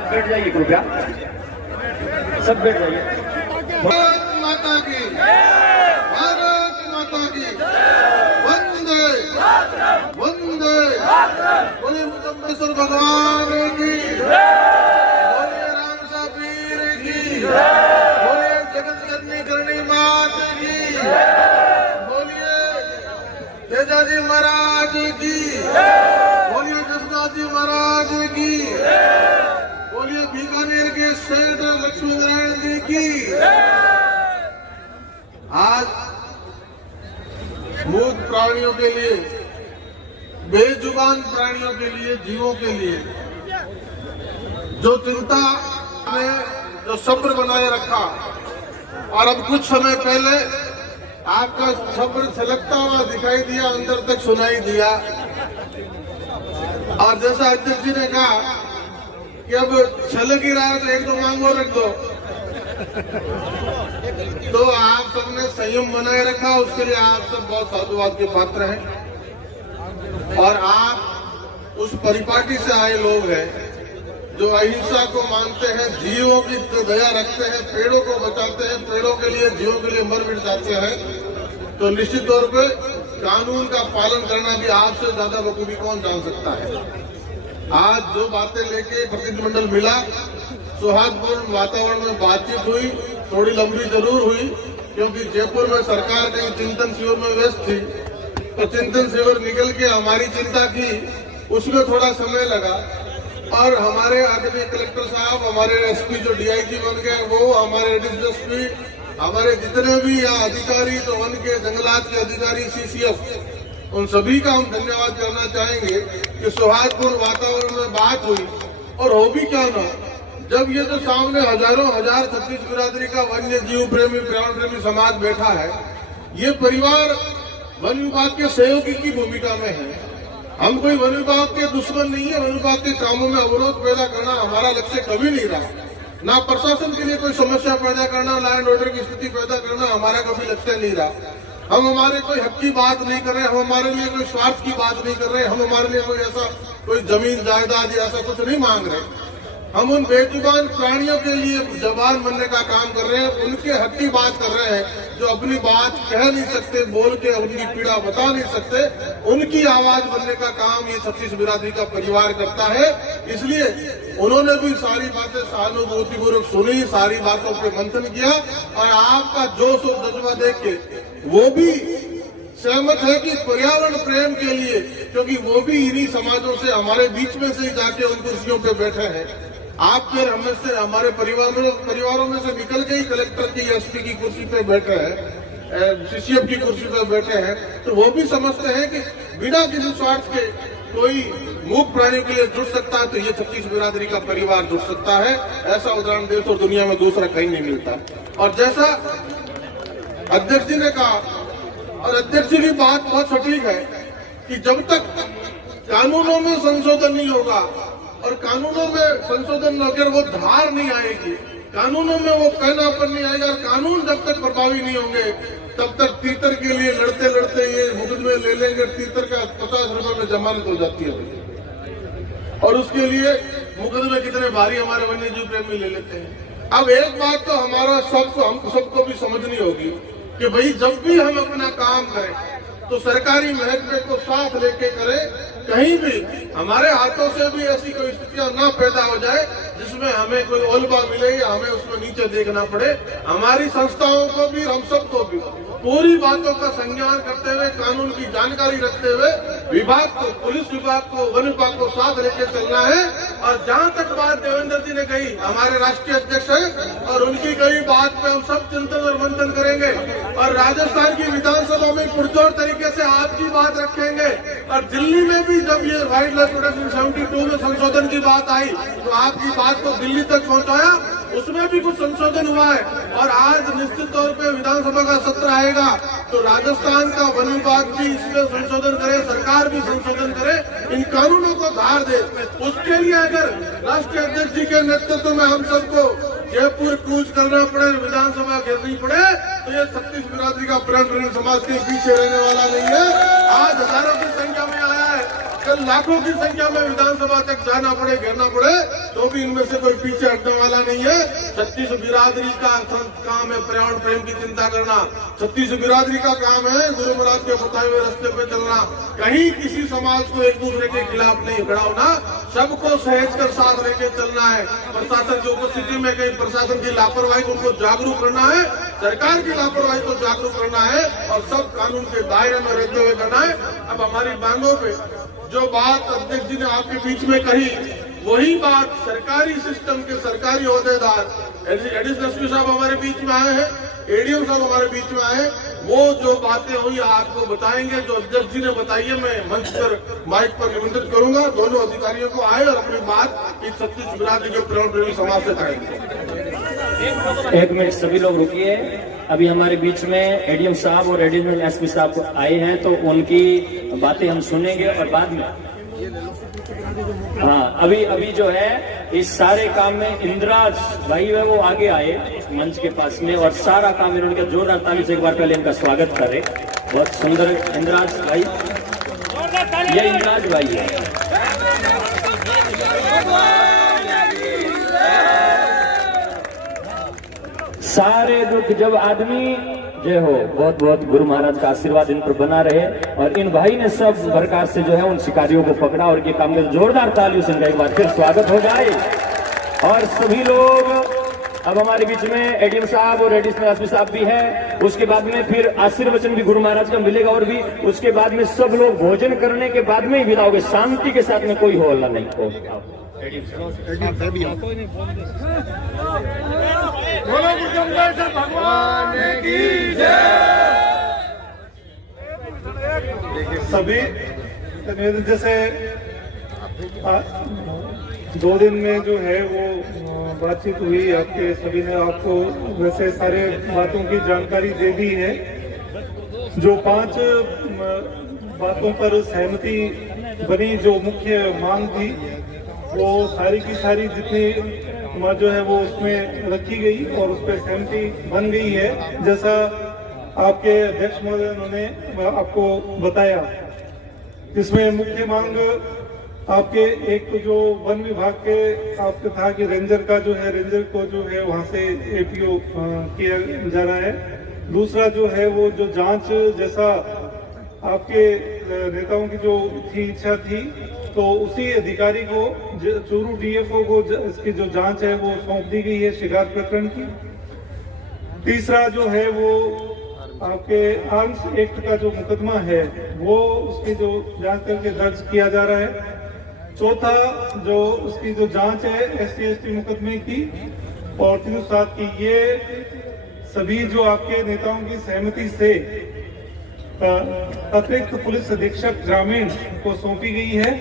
आप बैठ जाइए कृपया, सब बैठ जाइए। भारत माता की, भारत माता की, वंदे वंदे, बोलिए मुजफ्फर भगवान की, बोलिए राम साबीर की, बोलिए जगत जननी करणी मात की, बोलिए तेजाजी महाराज की, बोलिए जसनाथ जी महाराज की, बोलिए बीकानेर के सेठ लक्ष्मी नारायण जी की। आज मूक प्राणियों के लिए, बेजुबान प्राणियों के लिए, जीवों के लिए जो चिंता ने जो सब्र बनाए रखा, और अब कुछ समय पहले आपका सब्र छलकता हुआ दिखाई दिया, अंदर तक सुनाई दिया। और जैसा अध्यक्ष जी ने कहा कि अब छलक ही रहा है तो एक दो मांगो रख दो, तो आप सबने संयम बनाए रखा, उसके लिए आप सब बहुत साधुवाद के पात्र हैं। और आप उस परिपाटी से आए लोग हैं जो अहिंसा को मानते हैं, जीवों की दया रखते हैं, पेड़ों को बचाते हैं, पेड़ों के लिए, जीवों के लिए मर मिट जाते हैं। तो निश्चित तौर पे कानून का पालन करना भी आपसे ज्यादा बखूबी कौन जान सकता है। आज जो बातें लेके प्रतिनिधिमंडल मिला, सौहार्दपूर्ण वातावरण में बातचीत हुई, थोड़ी लंबी जरूर हुई, क्योंकि जयपुर में सरकार कहीं चिंतन शिविर में व्यस्त थी, तो चिंतन शिविर निकल के हमारी चिंता की, उसमें थोड़ा समय लगा। और हमारे आदरणीय कलेक्टर साहब, हमारे एसपी जो डीआईजी बन गए वो, हमारे एडिशनल एसपी, हमारे जितने भी यहाँ अधिकारी तो वन के जंगलात के अधिकारी, सीसीएफ, उन सभी का हम धन्यवाद करना चाहेंगे कि सौहार्दपूर्ण वातावरण में बात हुई। और हो भी क्या ना, जब ये जो सामने हजारों हजार छत्तीस बिरादरी का वन्य जीव प्रेमी, पर्यावरण प्रेमी समाज बैठा है, ये परिवार वन विभाग के सहयोगी की भूमिका में है। हम कोई वन विभाग के दुश्मन नहीं है, वन विभाग के कामों में अवरोध पैदा करना हमारा लक्ष्य कभी नहीं रहा। ना प्रशासन के लिए कोई समस्या पैदा करना, लॉ एंड ऑर्डर की स्थिति पैदा करना हमारा कभी लक्ष्य नहीं रहा। हम हमारे कोई हक की बात नहीं कर रहे, हम हमारे लिए कोई स्वार्थ की बात नहीं कर रहे, हम हमारे लिए कोई ऐसा कोई जमीन जायदाद या ऐसा कुछ नहीं मांग रहे। हम उन बेजुबान प्राणियों के लिए जबान बनने का काम कर रहे हैं, उनके हक की बात कर रहे हैं, जो अपनी बात कह नहीं सकते, बोल के उनकी पीड़ा बता नहीं सकते, उनकी आवाज बनने का काम ये छत्तीस बिरादरी का परिवार करता है। इसलिए उन्होंने भी सारी बातें सहानुभूतिपूर्वक सुनी, सारी बातों पे मंथन किया, और आपका जोश और जज्बा देख के वो भी सहमत है कि पर्यावरण प्रेम के लिए, क्योंकि वो भी इन्हीं समाजों से, हमारे बीच में से जाके उन कुर्सियों पे बैठे हैं। आप फिर हमें से, हमारे परिवारों में से निकल के ही कलेक्टर की, एसपी की कुर्सी पे बैठे हैं, सीसीएफ की कुर्सी पे बैठे हैं, तो वो भी समझते हैं कि बिना किसी स्वार्थ के कोई मूक प्राणी के लिए जुड़ सकता है, तो ये छत्तीस बिरादरी का परिवार जुड़ सकता है। ऐसा उदाहरण देश और दुनिया में दूसरा कहीं नहीं मिलता। और जैसा अध्यक्ष जी ने कहा, और अध्यक्ष जी की बात बहुत सटीक है कि जब तक कानूनों में संशोधन नहीं होगा, और कानूनों में संशोधन अगर वो धार नहीं आएगी, कानूनों में वो कहनापन नहीं आएगा, और कानून जब तक प्रभावी नहीं होंगे, तब तक तीतर के लिए लड़ते लड़ते ये मुकदमे ले लेंगे। तीतर का 50 रुपए में जमानत हो जाती है, और उसके लिए मुकदमे कितने भारी हमारे वन्य जीव प्रेमी ले लेते हैं। अब एक बात तो हमारा हम सबको भी समझनी होगी कि भाई जब भी हम अपना काम करें तो सरकारी महकमे को साथ लेके करें, कहीं भी हमारे हाथों से भी ऐसी कोई स्थितियां ना पैदा हो जाए जिसमें हमें कोई ओलबा मिले या हमें उसमें नीचे देखना पड़े। हमारी संस्थाओं को भी, हम सबको भी पूरी बातों का संज्ञान करते हुए, कानून की जानकारी रखते हुए विभाग को, पुलिस विभाग को, वन विभाग को साथ लेके चलना है। और जहां तक बात देवेंद्र जी ने कही, हमारे राष्ट्रीय अध्यक्ष है, और उनकी कही बात पे हम सब चिंतन और मंथन करेंगे, और राजस्थान की विधानसभा में पुरजोर तरीके से आपकी बात रखेंगे। और दिल्ली में भी जब ये वाइल्ड लाइफ प्रोटेक्शन 72 में संशोधन की बात आई, तो आपकी बात को दिल्ली तक पहुंचाया, उसमें भी कुछ संशोधन हुआ है। और आज निश्चित तौर पे विधानसभा का सत्र आएगा, तो राजस्थान का वन विभाग भी इसमें संशोधन करे, सरकार भी संशोधन करे, इन कानूनों को धार दे। उसके लिए अगर राष्ट्रीय अध्यक्ष जी के नेतृत्व में हम सबको जयपुर कूच करना पड़े, विधानसभा घेरनी पड़े, तो ये छत्तीस बिरादरी का पर्यावरण समाज के पीछे रहने वाला नहीं है। आज हजारों की संख्या में आया है, कल लाखों की संख्या में विधानसभा तक जाना पड़े, घेरना पड़े, तो भी इनमें से कोई पीछे हटने वाला नहीं है। 36 बिरादरी का काम है पर्यावरण प्रेम की चिंता करना, 36 बिरादरी का काम है गुरु महाराज के बताए हुए रास्ते पे चलना, कहीं किसी समाज को एक दूसरे के खिलाफ नहीं खड़ा होना, सबको सहेज कर साथ लेके चलना है। प्रशासन की उपस्थिति में कहीं प्रशासन की लापरवाही को उनको जागरूक करना है, सरकार की लापरवाही को जागरूक करना है और सब कानून के दायरे में रहते हुए करना है। अब हमारी मांगों पे जो बात अध्यक्ष जी ने आपके बीच में कही, वही बात सरकारी सिस्टम के सरकारी ओहदेदार एडिशनल एसपी साहब हमारे बीच में आए हैं, एडीएम साहब हमारे बीच में आए, वो जो बातें हुई आपको बताएंगे, जो अध्यक्ष जी ने बताई है। मैं मंच पर माइक पर निमंत्रित करूंगा, दोनों अधिकारियों को आए और अपनी बात इस 36 बिरादरी के पर्यावरण प्रेमी समाज से करेंगे। एक मिनट सभी लोग रुकिए। अभी हमारे बीच में एडीएम साहब और एडिशनल एसपी साहब आए हैं, तो उनकी बातें हम सुनेंगे और बाद में हाँ अभी जो है इस सारे काम में इंद्राज भाई है वो आगे आए मंच के पास में और सारा काम इन्होंने जोरदार ताली से एक बार पहले इनका स्वागत करें। बहुत सुंदर इंद्राज भाई, ये इंद्राज भाई है। सारे दुख जब आदमी जय हो, बहुत बहुत गुरु महाराज का आशीर्वाद इन पर बना रहे। और इन भाई ने सब प्रकार से जो है उन शिकारियों को पकड़ा और ये काम में जोरदार तालियों से इनका एक बार फिर स्वागत हो जाए। और सभी लोग अब हमारे बीच में एडीएम साहब और एडिशनल एसपी साहब भी हैं। उसके बाद में फिर आशीर्वचन भी गुरु महाराज का मिलेगा और भी उसके बाद में सब लोग भोजन करने के बाद में ही विदा होंगे, शांति के साथ में कोई हो हल्ला नहीं हो। सभी जैसे 2 दिन में जो है वो बातचीत हुई, आपके सभी ने आपको वैसे सारे बातों की जानकारी दे दी है। जो 5 बातों पर सहमति बनी, जो मुख्य मांग थी, वो सारी की सारी जितनी जो है वो उसमें रखी गई और उस पर सहमति बन गई है। जैसा आपके अध्यक्ष महोदय ने आपको बताया, इसमें मुख्य मांग आपके एक तो जो वन विभाग के आपके था कि रेंजर का जो है, रेंजर को जो है वहां से एपीओ किया जा रहा है। दूसरा जो है वो जो जांच, जैसा आपके नेताओं की जो थी इच्छा थी, तो उसी अधिकारी को चूरू डीएफओ को इसकी जो जांच है वो सौंप दी गई है शिकार प्रकरण की। तीसरा जो है वो आपके आर्म्स एक्ट का जो मुकदमा है वो उसकी जो जांच करके दर्ज किया जा रहा है। चौथा जो उसकी जो जांच है SC/ST मुकदमे की, और 307 की, ये सभी जो आपके नेताओं की सहमति से अतिरिक्त पुलिस अधीक्षक ग्रामीण को सौंपी गई है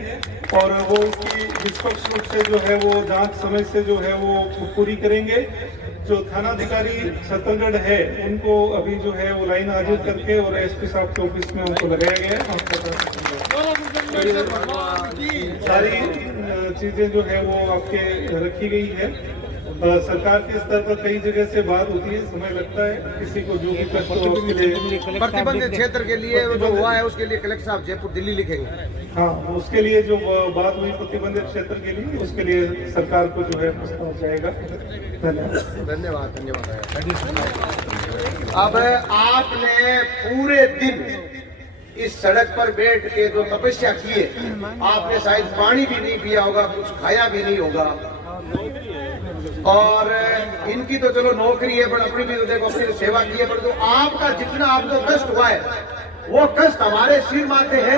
और वो उसकी निष्पक्ष रूप से जो है वो जांच समय से जो है वो पूरी करेंगे। जो थानाधिकारी छत्तीसगढ़ है उनको अभी जो है वो लाइन हाजिर करके और एसपी साहब के ऑफिस में उनको लगाया गया है। सारी चीजें जो है वो आपके रखी गई है। सरकार के स्तर पर कई जगह से बात होती है, समय लगता है, किसी को जो भी कष्ट हो उसके लिए प्रतिबंधित क्षेत्र के लिए जो हुआ है उसके लिए कलेक्टर साहब जयपुर दिल्ली लिखेंगे। हाँ, उसके लिए जो बात हुई प्रतिबंधित क्षेत्र के लिए, उसके लिए सरकार को जो है प्रस्ताव जाएगा। धन्यवाद धन्यवाद। अब आपने पूरे दिन इस सड़क पर बैठ के जो तपस्या की है, आपने शायद पानी भी नहीं पिया होगा, कुछ खाया भी नहीं होगा। और इनकी तो चलो नौकरी है, पर अपनी भी तो देखो अपनी सेवा की है, पर तो आपका जितना आपको कष्ट हुआ है वो कष्ट हमारे सिर माथे है।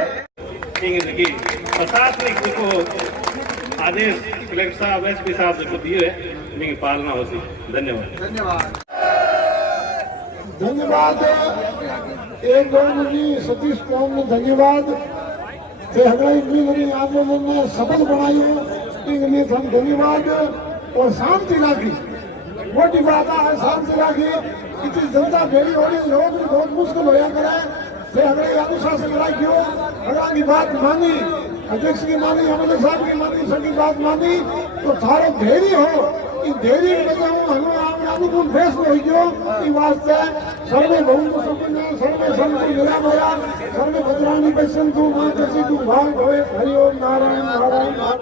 प्रशासनिक को आदेश कलेक्टर साहब एसपी साहब को दिए है, उनकी पालना होती। धन्यवाद धन्यवाद धन्यवाद। एक गौरवी सतीश कौम ने धन्यवाद। आंदोलन ने सफल बनाई हम धन्यवाद। और शांति लागी मोटी बात है, शांति लागी इतनी जनता भेड़ी हो रही, लोग भी बहुत मुश्किल होया करे। अनुशासन राखियो, अगर की बात मानी, अध्यक्ष की मानी, एमएलए साहब की मानी, सबकी बात मानी, तो थारो धैर्य हो, देरी की वजह अनुकूल फैसलो हो गयो। वास्ते सर्वे भवन्तु सुखिनः सर्वे सन्तु निरामयाः सर्वे भद्राणि पश्यन्तु मा कश्चित् दुःखभाग् भवेत् हरि ओम नारायण नारायण नारायण।